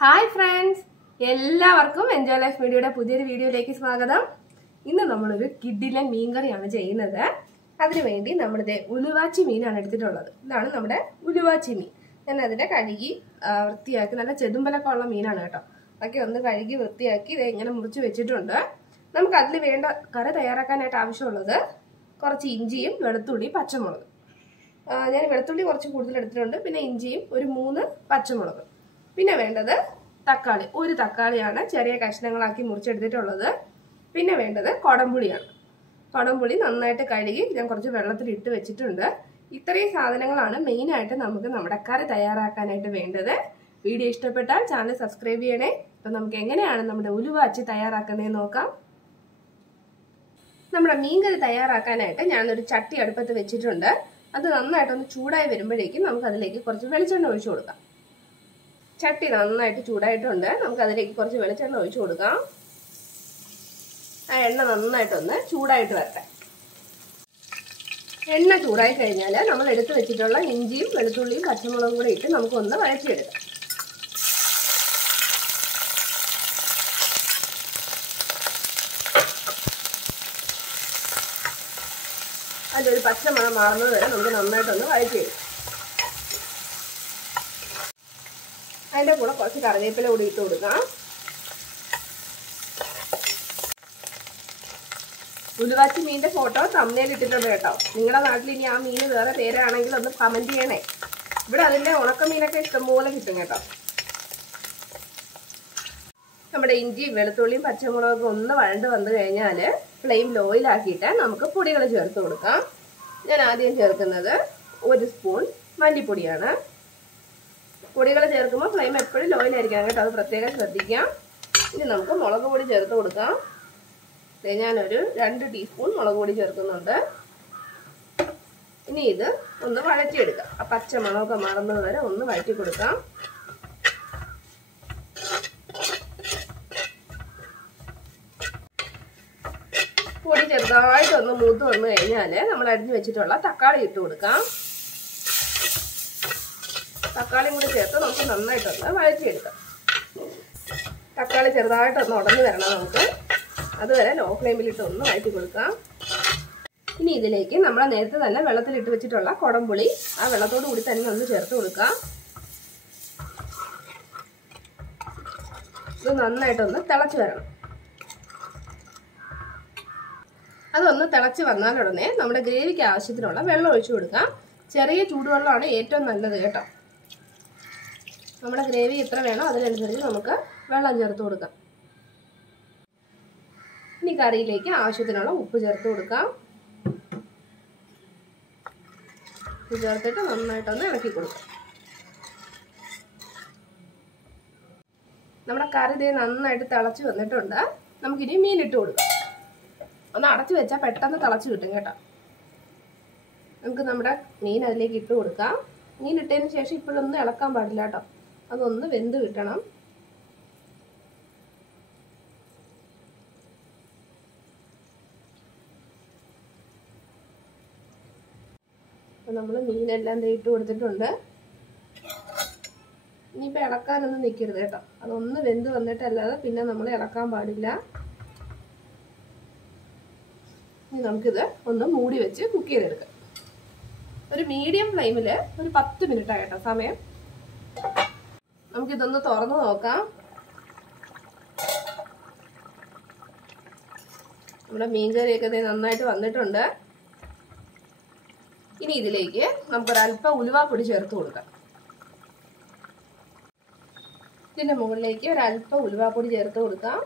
Hi friends, എല്ലാവർക്കും enjoy life മീഡിയയുടെ പുതിയൊരു വീഡിയോയിലേക്ക് സ്വാഗതം. ഇന്ന് നമ്മളൊരു കിഡിലൻ മീൻകറിയാണ് ചെയ്യുന്നത്. അതിനുവേണ്ടി നമ്മുടെ ഉലുവാച്ചി മീനാണ് എടുത്തിട്ടുള്ളത്. ഇതാണ് നമ്മുടെ ഉലുവാച്ചി മീൻ. ഞാൻ അതിനെ കഴുകി വൃത്തിയാക്കി, നല്ല ചെതുമ്പലൊക്കെ ഉള്ള മീനാണ് കേട്ടോ. അതൊക്കെ ഒന്ന് കഴുകി വൃത്തിയാക്കി ഇത് ഇങ്ങനെ മുറിച്ച് വെച്ചിട്ടുണ്ട്. നമുക്ക് അതിൽ വേണ്ട കറി തയ്യാറാക്കാനായിട്ട് ആവശ്യമുള്ളത് കുറച്ച് ഇഞ്ചിയും വെളുത്തുള്ളി പച്ചമുളക്. ഞാൻ വെളുത്തുള്ളി കുറച്ച് കൂടുതൽ എടുത്തിട്ടുണ്ട്. പിന്നെ ഇഞ്ചിയും ഒരു 3 പച്ചമുളക്. പിന്നെ വേണ്ടത് തക്കാളി, ഒരു തക്കാളിയാണ് ചെറിയ കഷ്ണങ്ങളാക്കി മുറിച്ചെടുത്തിട്ടുള്ളത്. പിന്നെ വേണ്ടത് കൊടംപുളിയാണ്. കൊടംപുളി നന്നായിട്ട് കഴുകി ഞാൻ കുറച്ച് വെള്ളത്തിൽ ഇട്ട് വെച്ചിട്ടുണ്ട്. ഇത്രയും സാധനങ്ങളാണ് മെയിനായിട്ട് നമുക്ക് നമ്മുടെ കറി തയ്യാറാക്കാനായിട്ട് വേണ്ടത്. വീഡിയോ ഇഷ്ടപ്പെട്ടാൽ ചാനൽ സബ്സ്ക്രൈബ് ചെയ്യണേ. അപ്പം നമുക്ക് എങ്ങനെയാണ് നമ്മുടെ ഉലുവാച്ചി തയ്യാറാക്കുന്നതെന്ന് നോക്കാം. നമ്മുടെ മീൻകറി തയ്യാറാക്കാനായിട്ട് ഞാനൊരു ചട്ടി അടുപ്പത്ത് വെച്ചിട്ടുണ്ട്. അത് നന്നായിട്ടൊന്ന് ചൂടായി വരുമ്പോഴേക്കും നമുക്ക് അതിലേക്ക് കുറച്ച് വെളിച്ചെണ്ണ ഒഴിച്ചു കൊടുക്കാം. ചട്ടി നന്നായിട്ട് ചൂടായിട്ടുണ്ട്. നമുക്ക് അതിലേക്ക് കുറച്ച് വെളിച്ചെണ്ണ ഒഴിച്ചു കൊടുക്കാം. ആ എണ്ണ നന്നായിട്ടൊന്ന് ചൂടായിട്ട് വരട്ടെ. എണ്ണ ചൂടായി കഴിഞ്ഞാൽ നമ്മൾ എടുത്തു വെച്ചിട്ടുള്ള ഇഞ്ചിയും വെളുത്തുള്ളിയും പച്ചമുളകും കൂടി ഇട്ട് നമുക്കൊന്ന് വഴറ്റിയെടുക്കാം. അതിലൊരു പച്ചമണം മാറുന്നത് വരെ നമുക്ക് നന്നായിട്ടൊന്ന് വഴറ്റിയെടുക്കാം. അതിൻ്റെ കൂടെ കുറച്ച് കറിവേപ്പില കൂടി ഇട്ട് കൊടുക്കാം. ഉലുവാച്ചി മീനിന്റെ ഫോട്ടോ തമ്മിൽ ഇട്ടിട്ടുണ്ട് കേട്ടോ. നിങ്ങളുടെ നാട്ടിൽ ഇനി ആ മീന് വേറെ പേരാണെങ്കിൽ ഒന്ന് കമന്റ് ചെയ്യണേ. ഇവിടെ അതിന്റെ ഉണക്കമീനൊക്കെ ഇഷ്ടംപോലെ കിട്ടും കേട്ടോ. നമ്മുടെ ഇഞ്ചിയും വെളുത്തുള്ളിയും പച്ചമുളകൊക്കെ ഒന്ന് വഴണ്ട് വന്നു കഴിഞ്ഞാൽ ഫ്ലെയിം ലോയിലാക്കിയിട്ട് നമുക്ക് പൊടികൾ ചേർത്ത് കൊടുക്കാം. ഞാൻ ആദ്യം ചേർക്കുന്നത് 1 സ്പൂൺ മല്ലിപ്പൊടിയാണ്. പൊടികൾ ചേർക്കുമ്പോൾ ഫ്ലെയിം എപ്പോഴും ലോയിലായിരിക്കണം കേട്ടോ, അത് പ്രത്യേകം ശ്രദ്ധിക്കാം. ഇനി നമുക്ക് മുളക് പൊടി ചേർത്ത് കൊടുക്കാം. ഞാനൊരു 2 ടീസ്പൂൺ മുളക് പൊടി ചേർക്കുന്നുണ്ട്. ഇനി ഇത് ഒന്ന് വഴറ്റിയെടുക്കാം. ആ പച്ചമണമൊക്കെ മാറുന്നത് വരെ ഒന്ന് വഴറ്റി കൊടുക്കാം. പൊടി ചെറുതായിട്ടൊന്ന് മൂത്ത് വന്നു കഴിഞ്ഞാൽ നമ്മൾ അരിഞ്ഞു വെച്ചിട്ടുള്ള തക്കാളി ഇട്ട് കൊടുക്കാം. തക്കാളിയും കൂടി ചേർത്ത് നമുക്ക് നന്നായിട്ടൊന്ന് വഴറ്റിയെടുക്കാം. തക്കാളി ചെറുതായിട്ടൊന്ന് ഉടഞ്ഞു വരണം നമുക്ക്. അതുവരെ ലോ ഫ്ലെയിമിലിട്ട് ഒന്ന് വഴറ്റി കൊടുക്കാം. ഇനി ഇതിലേക്ക് നമ്മൾ നേരത്തെ തന്നെ വെള്ളത്തിലിട്ട് വെച്ചിട്ടുള്ള കൊടംപുളി ആ വെള്ളത്തോട് കൂടി തന്നെ ഒന്ന് ചേർത്ത് കൊടുക്കാം. ഇത് നന്നായിട്ടൊന്ന് തിളച്ച് വരണം. അതൊന്ന് തിളച്ച് വന്നാലുടനെ നമ്മുടെ ഗ്രേവിക്ക് ആവശ്യത്തിനുള്ള വെള്ളം ഒഴിച്ചു കൊടുക്കാം. ചെറിയ ചൂടുവെള്ളമാണ് ഏറ്റവും നല്ലത് കേട്ടോ. നമ്മുടെ ഗ്രേവി എത്ര വേണോ അതിനനുസരിച്ച് നമുക്ക് വെള്ളം ചേർത്ത് കൊടുക്കാം. ഇനി കറിയിലേക്ക് ആവശ്യത്തിനുള്ള ഉപ്പ് ചേർത്ത് കൊടുക്കാം. ഉപ്പ് ചേർത്തിട്ട് നന്നായിട്ടൊന്ന് ഇളക്കി കൊടുക്കാം. നമ്മുടെ കറി ദേ നന്നായിട്ട് തിളച്ച് വന്നിട്ടുണ്ട്. നമുക്കിനി മീനിട്ട് കൊടുക്കാം. ഒന്ന് അടച്ചു വെച്ചാൽ പെട്ടെന്ന് തിളച്ച് കിട്ടും കേട്ടോ. നമുക്ക് നമ്മുടെ മീൻ അതിലേക്ക് ഇട്ട് കൊടുക്കാം. മീൻ ഇട്ടതിന് ശേഷം ഇപ്പോഴൊന്നും ഇളക്കാൻ പാടില്ല കേട്ടോ, അതൊന്ന് വെന്ത് കിട്ടണം. അപ്പം നമ്മൾ മീനെല്ലാം ഇട്ട് കൊടുത്തിട്ടുണ്ട്. ഇനിയിപ്പോൾ ഇളക്കാനൊന്നും നിൽക്കരുത് കേട്ടോ, അതൊന്ന് വെന്ത് വന്നിട്ടല്ലാതെ പിന്നെ നമ്മൾ ഇളക്കാൻ പാടില്ല. ഇനി നമുക്കിത് ഒന്ന് മൂടി വെച്ച് കുക്ക് ചെയ്തെടുക്കാം. ഒരു മീഡിയം ഫ്ലെയിമിൽ ഒരു 10 മിനിറ്റ് ആയിട്ടോ സമയം. നമുക്കിതൊന്ന് തുറന്ന് നോക്കാം. നമ്മുടെ മീൻകറിയൊക്കെ നന്നായിട്ട് വന്നിട്ടുണ്ട്. ഇനി ഇതിലേക്ക് നമുക്കൊരല്പം ഉലുവാപ്പൊടി ചേർത്ത് കൊടുക്കാം. ഇതിൻ്റെ മുകളിലേക്ക് ഒരല്പം ഉലുവാപ്പൊടി ചേർത്ത് കൊടുക്കാം.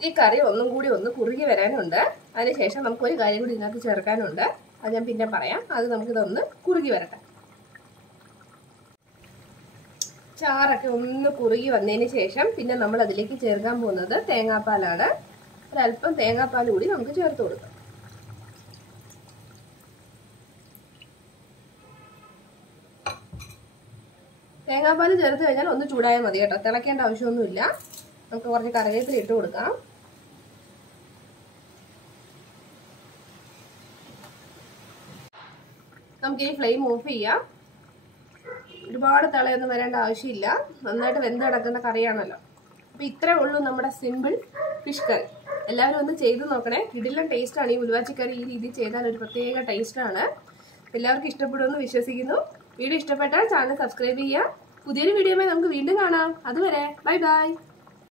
ഈ കറി ഒന്നും കൂടി ഒന്ന് കുറുകി വരാനുണ്ട്. അതിനുശേഷം നമുക്കൊരു കാര്യം കൂടി ഇതിനകത്ത് ചേർക്കാനുണ്ട്. അത് ഞാൻ പിന്നെ പറയാം. അത് നമുക്കിതൊന്ന് കുറുകി വരട്ടെ. ചാറൊക്കെ ഒന്ന് കുറുകി വന്നതിന് ശേഷം പിന്നെ നമ്മൾ അതിലേക്ക് ചേർക്കാൻ പോകുന്നത് തേങ്ങാപ്പാലാണ്. ഒരല്പം തേങ്ങാപ്പാൽ കൂടി നമുക്ക് ചേർത്ത് കൊടുക്കാം. തേങ്ങാപ്പാൽ ചേർത്ത് കഴിഞ്ഞാൽ ഒന്ന് ചൂടായാൽ മതി കേട്ടോ, തിളയ്ക്കേണ്ട ആവശ്യമൊന്നുമില്ല. നമുക്ക് കുറച്ച് കറിവേപ്പില ഇട്ട് കൊടുക്കാം. നമുക്ക് ഈ ഫ്ലെയിം ഓഫ് ചെയ്യാം. ഒരുപാട് തിളയൊന്നും വരേണ്ട ആവശ്യമില്ല. നന്നായിട്ട് വെന്ത് കിടക്കുന്ന കറിയാണല്ലോ. അപ്പോൾ ഇത്രേ ഉള്ളൂ നമ്മുടെ സിമ്പിൾ ഫിഷ് കറി. എല്ലാവരും ഒന്ന് ചെയ്ത് നോക്കണേ. കിടിലൻ ടേസ്റ്റാണ്. ഈ ഉലുവാച്ചി കറി ഈ രീതിയിൽ ചെയ്താൽ ഒരു പ്രത്യേക ടേസ്റ്റാണ്. എല്ലാവർക്കും ഇഷ്ടപ്പെടുമെന്ന് വിശ്വസിക്കുന്നു. വീഡിയോ ഇഷ്ടപ്പെട്ടാൽ ചാനൽ സബ്സ്ക്രൈബ് ചെയ്യുക. പുതിയൊരു വീഡിയോയുമായി നമുക്ക് വീണ്ടും കാണാം. അതുവരെ ബൈ ബൈ.